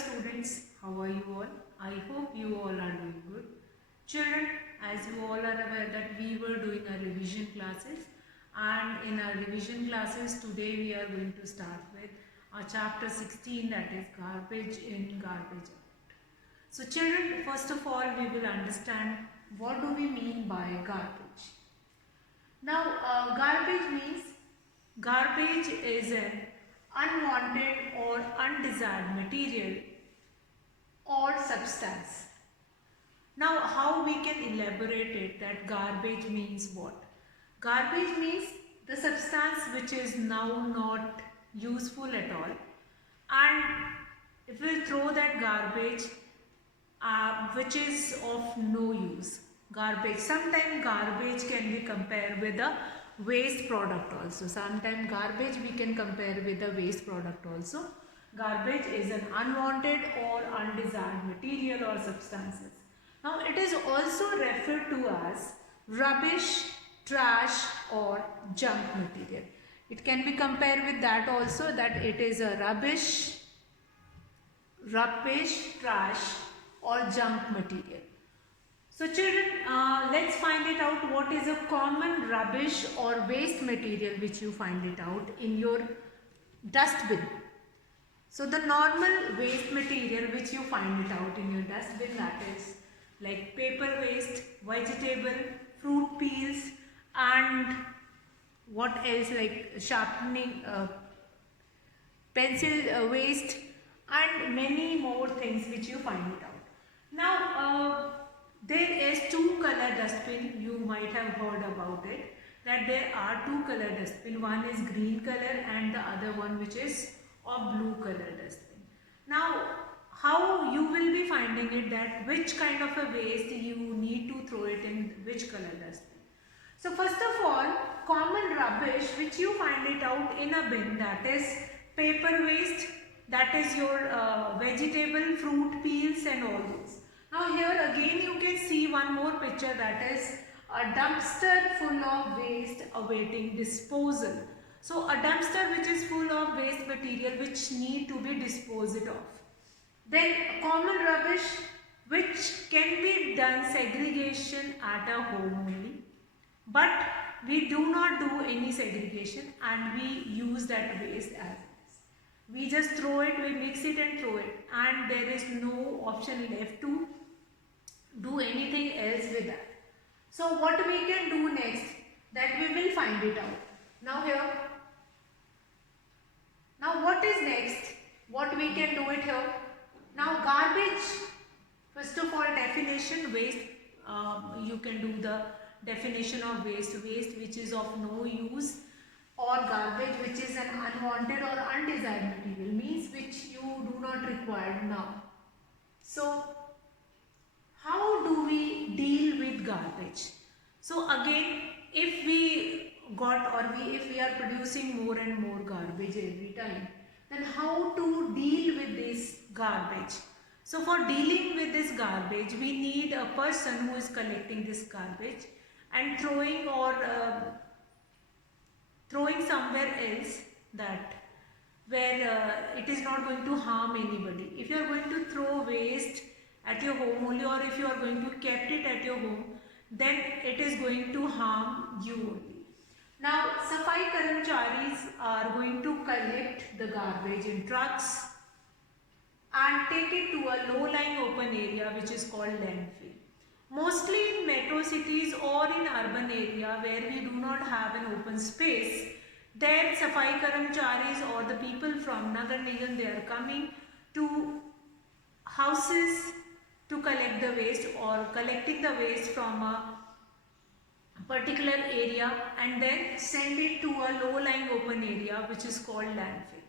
students, how are you all? I hope you all are doing good. Children, as you all are aware that we were doing our revision classes, and in our revision classes today we are going to start with our chapter 16, that is garbage in, garbage out. So children, first of all we will understand what do we mean by garbage. Now garbage is an unwanted or undesired material or substance. Now how we can elaborate it that garbage means what? Garbage means the substance which is now not useful at all, and if we throw that garbage which is of no use. Garbage. Sometimes garbage can be compared with a waste product also. Sometimes garbage we can compare with a waste product also. Garbage is an unwanted or undesired material or substances. Now it is also referred to as rubbish, trash or junk material. It can be compared with that also, that it is a rubbish, trash or junk material. So children, let's find it out what is a common rubbish or waste material which you find it out in your dustbin. So the normal waste material which you find it out in your dustbin, that is like paper waste, vegetable, fruit peels, and what else, like sharpening, pencil waste, and many more things which you find it out. Now there is two color dustbin, you might have heard about it, that there are two color dustbin, one is green color and the other one which is of blue color dustbin. Now how you will be finding it that which kind of a waste you need to throw it in which color dustbin. So first of all, common rubbish which you find it out in a bin, that is paper waste, that is your vegetable, fruit peels and all those. Now here again you can see one more picture, that is a dumpster full of waste awaiting disposal. So a dumpster which is full of waste material which need to be disposed of. Then common rubbish which can be done segregation at a home only, but we do not do any segregation and we use that waste as is. We just throw it, we mix it and throw it, and there is no option left to do anything else with that. So what we can do next, that we will find it out. Now here, now what is next, what we can do it here. Now garbage, first of all definition, waste, you can do the definition of waste. Waste which is of no use, or garbage which is an unwanted or undesired material, means which you do not require now. So how do we deal with garbage? So again, if we got or if we are producing more and more garbage every time, then how to deal with this garbage? So for dealing with this garbage, we need a person who is collecting this garbage and throwing or throwing somewhere else, that where it is not going to harm anybody. If you are going to throw waste at your home only, or if you are going to kept it at your home, then it is going to harm you only. Now Safai Karamcharis are going to collect the garbage in trucks and take it to a low-lying open area which is called landfill. Mostly in metro cities or in urban area where we do not have an open space, there Safai Karamcharis or the people from Nagar Nigam, they are coming to houses to collect the waste, or collecting the waste from a particular area and then send it to a low-lying open area which is called landfill.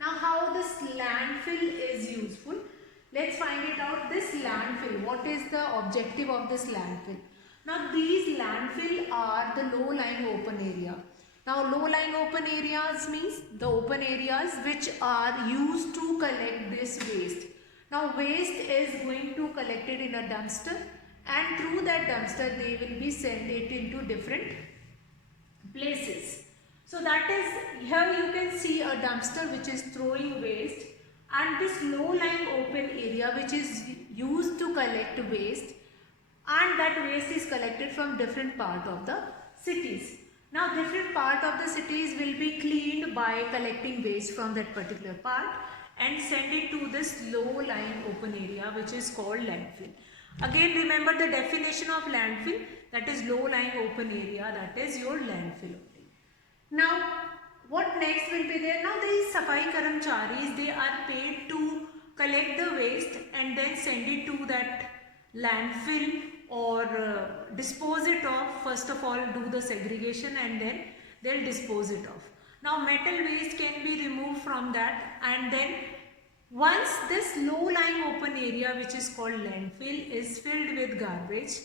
Now how this landfill is useful, let's find it out. This landfill, what is the objective of this landfill? Now these landfill are the low-lying open area. Now low-lying open areas means the open areas which are used to collect this waste. Now waste is going to collect it in a dumpster, and through that dumpster they will be sent it into different places. So that is, here you can see a dumpster which is throwing waste, and and this low-lying open area which is used to collect waste, and that waste is collected from different part of the cities. Now different part of the cities will be cleaned by collecting waste from that particular part and send it to this low-lying open area which is called landfill. Again remember the definition of landfill, that is low-lying open area, that is your landfill only. Now what next will be there? Now these Safai Karamcharis, they are paid to collect the waste and then send it to that landfill or dispose it off. First of all do the segregation and then they'll dispose it off. Now metal waste can be removed from that, and then once this low-lying open area which is called landfill is filled with garbage,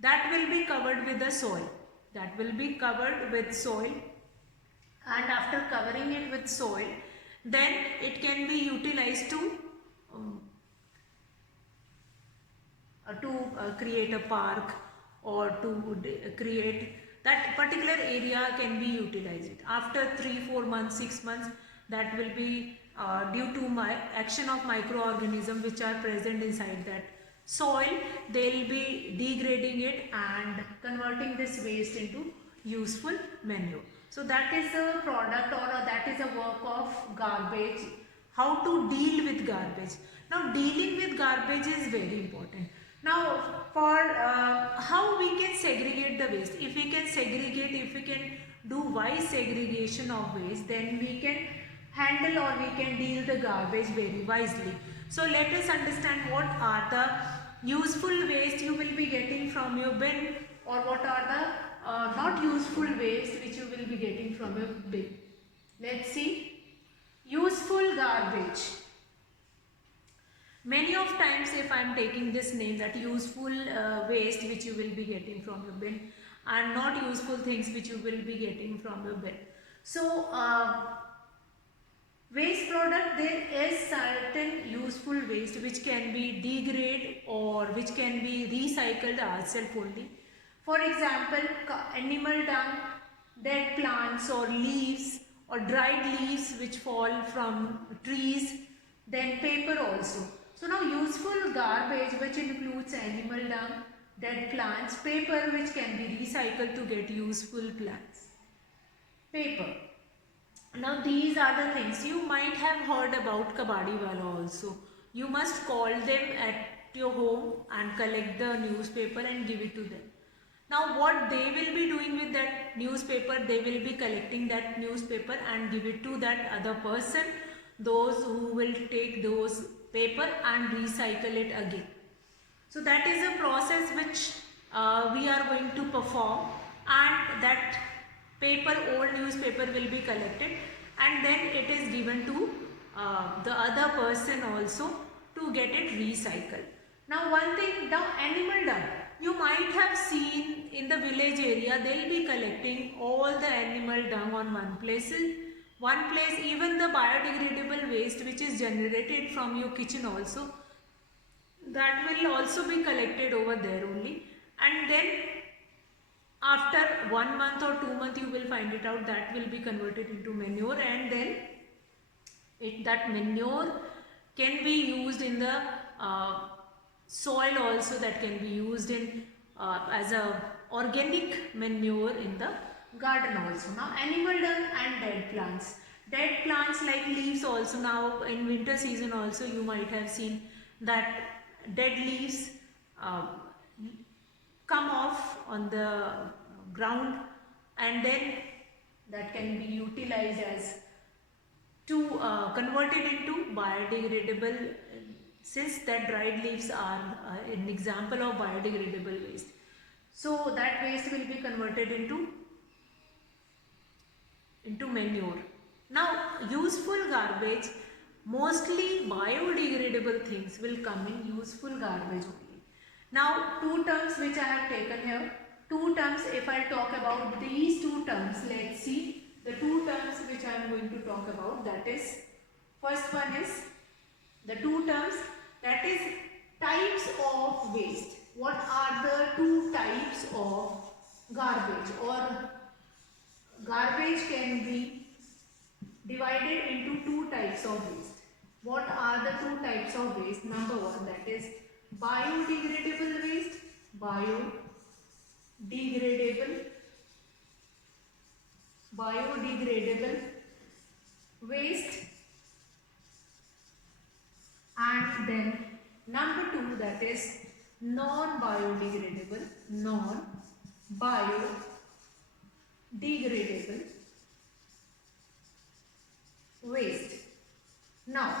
that will be covered with the soil. That will be covered with soil, and after covering it with soil, then it can be utilized to create a park, or to create that particular area can be utilized. After 3-4 months, 6 months, that will be due to action of microorganisms which are present inside that soil, they will be degrading it and converting this waste into useful manure. So that is a product, or that is a work of garbage, how to deal with garbage. Now dealing with garbage is very important. Now for how we can segregate the waste, if we can segregate, if we can do wise segregation of waste, then we can handle or we can deal the garbage very wisely. So let us understand what are the useful waste you will be getting from your bin, or what are the not useful waste which you will be getting from your bin. Let's see. Useful garbage. Many of times if I am taking this name, that useful waste which you will be getting from your bin, and not useful things which you will be getting from your bin. So waste product, there is certain useful waste which can be degraded or which can be recycled ourselves only. For example, animal dung, dead plants or leaves or dried leaves which fall from trees, then paper also. So now useful garbage which includes animal dung, dead plants, paper which can be recycled to get useful plants. Paper. Now these are the things you might have heard about kabadiwala also. You must call them at your home and collect the newspaper and give it to them. Now what they will be doing with that newspaper, they will be collecting that newspaper and give it to that other person, those who will take those paper and recycle it again. So that is a process which we are going to perform, and that paper, old newspaper will be collected and then it is given to the other person also to get it recycled. Now one thing, the animal dung, you might have seen in the village area, they will be collecting all the animal dung on one place. Even the biodegradable waste which is generated from your kitchen also, that will also be collected over there only, and then after 1 month or 2 months you will find it out, that will be converted into manure, and then that manure can be used in the soil also, that can be used in as a organic manure in the garden also. Now animal dung and dead plants. Dead plants like leaves also, now in winter season also you might have seen that dead leaves come off on the ground, and then that can be utilized as to convert it into biodegradable, since that dried leaves are an example of biodegradable waste. So that waste will be converted into manure. Now useful garbage, mostly biodegradable things will come in useful garbage only. Now two terms which I have taken here, two terms, if I talk about these two terms, let's see the two terms which I am going to talk about. That is, first one is the two terms, that is types of waste. What are the two types of garbage, or garbage can be divided into two types of waste. What are the types of waste. Number one, that is biodegradable waste, biodegradable, biodegradable waste, and then number two, that is non-biodegradable, non-biodegradable waste. Now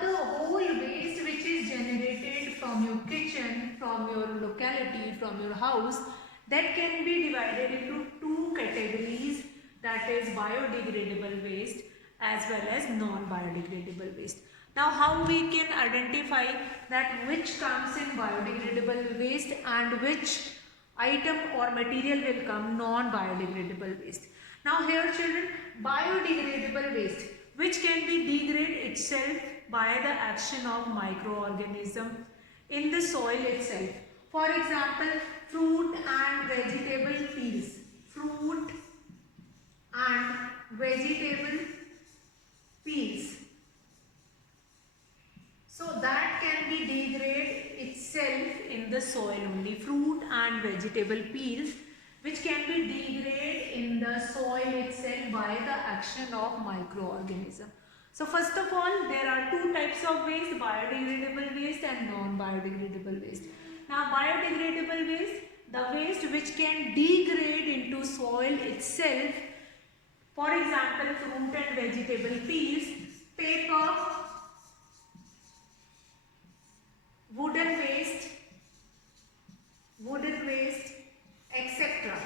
the whole waste which is generated from your kitchen, from your locality, from your house, that can be divided into two categories, that is biodegradable waste as well as non-biodegradable waste. Now how we can identify that which comes in biodegradable waste and which item or material will come non-biodegradable waste. Now here children, biodegradable waste which can be degrade itself by the action of microorganism in the soil itself. For example, fruit and vegetable peels. Fruit and vegetable peels. So that can be degrade itself in the soil only. Fruit and vegetable peels which can be degrade in the soil itself by the action of microorganism. So first of all, there are two types of waste, biodegradable waste and non-biodegradable waste. Now biodegradable waste, the waste which can degrade into soil itself, for example fruit and vegetable peels, paper, wooden waste, etc.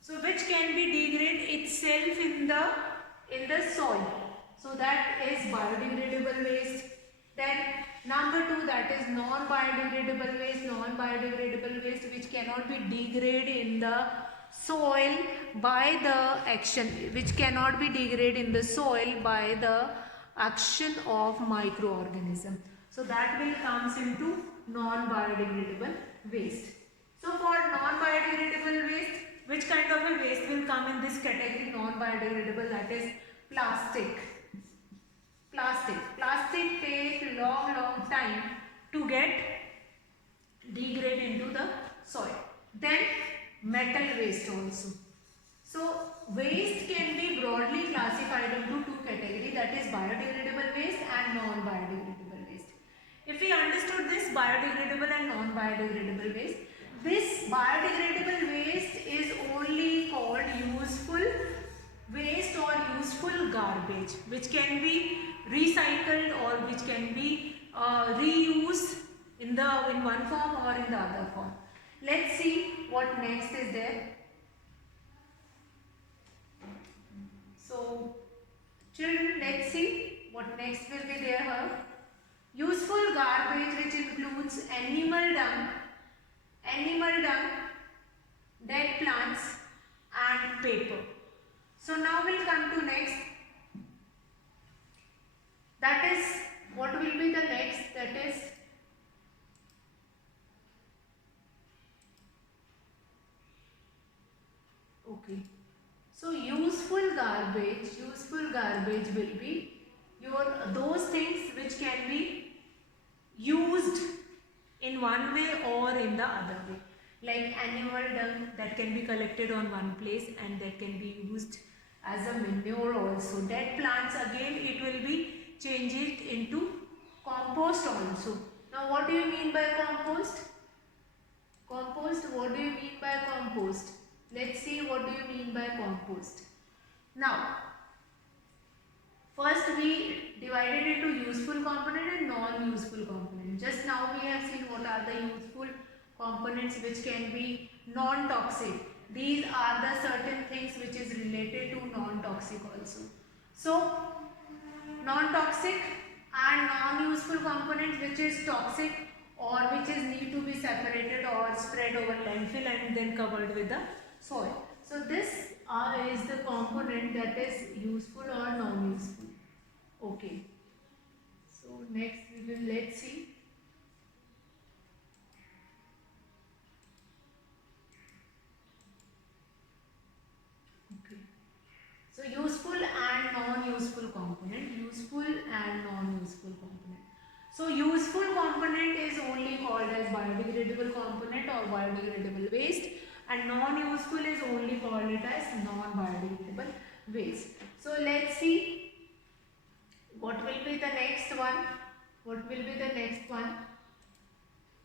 So which can be degrade itself in the soil. So that is biodegradable waste. Then number two, that is non-biodegradable waste, which cannot be degraded in the soil by the action, which cannot be degraded in the soil by the action of microorganism. So that will comes into non-biodegradable waste. So for non-biodegradable waste, which kind of a waste will come in this category non-biodegradable, that is plastic. Plastic take long time to get degrade into the soil. Then metal waste also. So waste can be broadly classified into two categories, that is biodegradable waste and non-biodegradable waste. If we understood this biodegradable and non-biodegradable waste, this biodegradable waste is only called useful waste or useful garbage, which can be recycled or which can be reused in one form or in the other form. Let's see what next is there. So children, let's see what next will be there here. Useful garbage, which includes animal dung, dead plants and paper. So now we'll come to next. That is, what will be the next? That is okay. So useful garbage will be those things which can be used in one way or in the other way. Like animal dung that can be collected on one place and that can be used as a manure also. Dead plants, again it will be changed into compost also. Now what do you mean by compost? What do you mean by compost? Let's see what do you mean by compost. Now first we divided into useful component and non-useful component. Just now we have seen what are the useful components which can be non-toxic. These are the certain things which is related to non-toxic also. So non-toxic and non-useful components which is toxic or which is need to be separated or spread over landfill and then covered with the soil. So this is the component that is useful or non-useful. Okay. So next we will let's see. Okay. So useful and non-useful components. So useful component is only called as biodegradable component or biodegradable waste, and non-useful is only called it as non-biodegradable waste. So let's see what will be the next one. What will be the next one?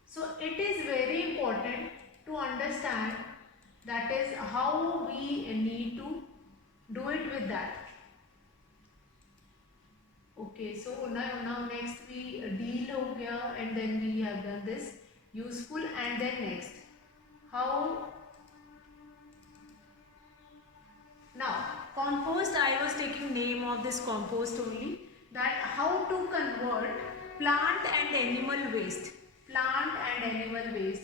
So it is very important to understand that is how we need to do it with that. Okay, so now next we deal ho gaya, and then we have done this useful, and then next how. Now compost, I was taking name of this compost only, that how to convert plant and animal waste,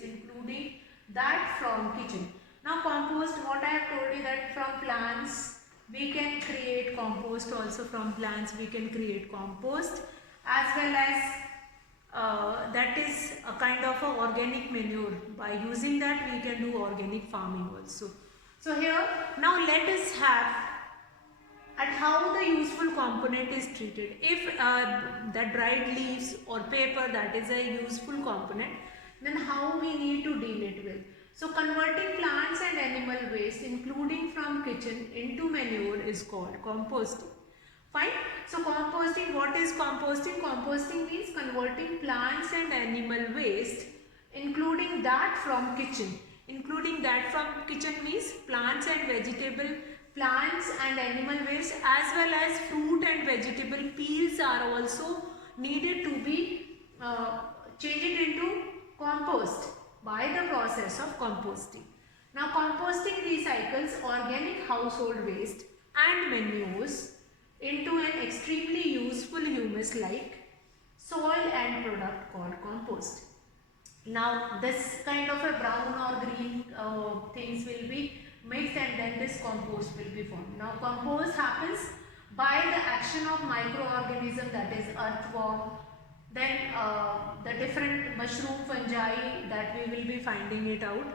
including that from kitchen. Now compost, what I have told you, that from plants we can create compost, also from plants we can create compost, as well as that is a kind of a organic manure. By using that we can do organic farming also. So here now let us have at how the useful component is treated. If the dried leaves or paper, that is a useful component, then how we need to deal it with. So converting plants and animal waste, including from kitchen, into manure is called composting. Fine. So composting, what is composting? Composting means converting plants and animal waste, including that from kitchen. Including that from kitchen means plants and animal waste, as well as fruit and vegetable peels are also needed to be changed into compost by the process of composting. Now composting recycles organic household waste and manures into an extremely useful humus like soil and product called compost. Now this kind of a brown or green things will be mixed, and then this compost will be formed. Now compost happens by the action of microorganism, that is earthworm, then the different mushroom, fungi, that we will be finding it out.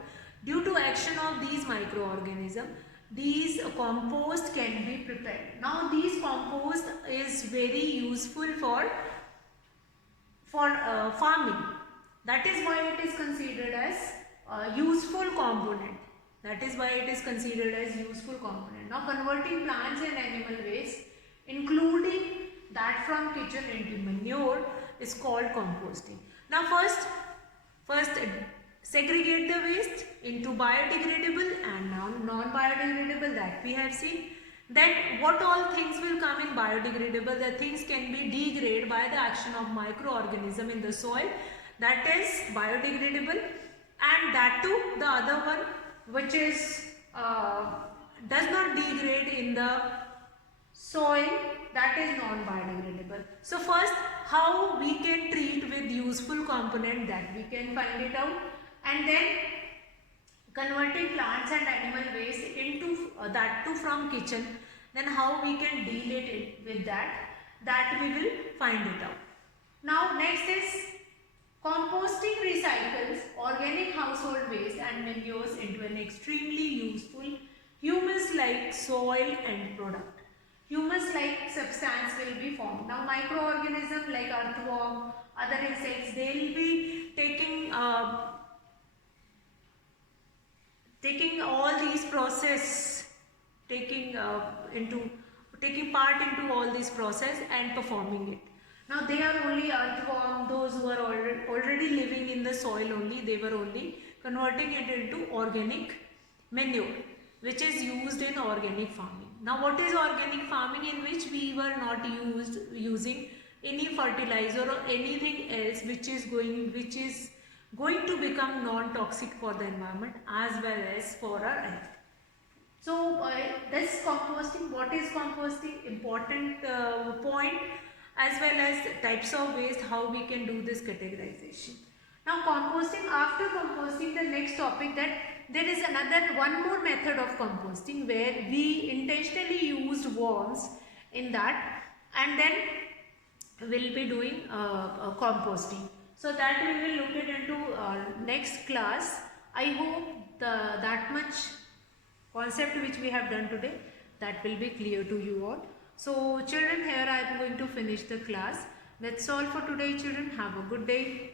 Due to action of these microorganisms, these compost can be prepared. Now these compost is very useful for farming. That is why it is considered as useful component. Now converting plants and animal waste, including that from kitchen, into manure is called composting. Now first segregate the waste into biodegradable and non-biodegradable, that we have seen. Then what all things will come in biodegradable? The things can be degraded by the action of microorganism in the soil, that is biodegradable. And that too, the other one which is does not degrade in the soil, that is non-biodegradable. So first, how we can treat with useful component, that we can find it out, and then converting plants and animal waste into that too from kitchen, then how we can deal it with that we will find it out. Now next is composting recycles organic household waste and manures into an extremely useful humus-like soil and product. Humus-like substance will be formed. Now microorganisms like earthworm, other insects, they will be taking all these process, taking part into all this process and performing it. Now they are only earthworm, those who are already living in the soil only, they were only converting it into organic manure, which is used in organic farming. Now what is organic farming? In which we were not using any fertilizer or anything else which is going to become non-toxic for the environment as well as for our health. So this composting, what is composting? Important point, as well as types of waste, how we can do this categorization. Now composting, after composting, the next topic, that there is one more method of composting where we intentionally used worms in that, and then will be doing composting. So that we will look it into next class. I hope that much concept which we have done today, that will be clear to you all. So children, here I am going to finish the class. That's all for today, children. Have a good day.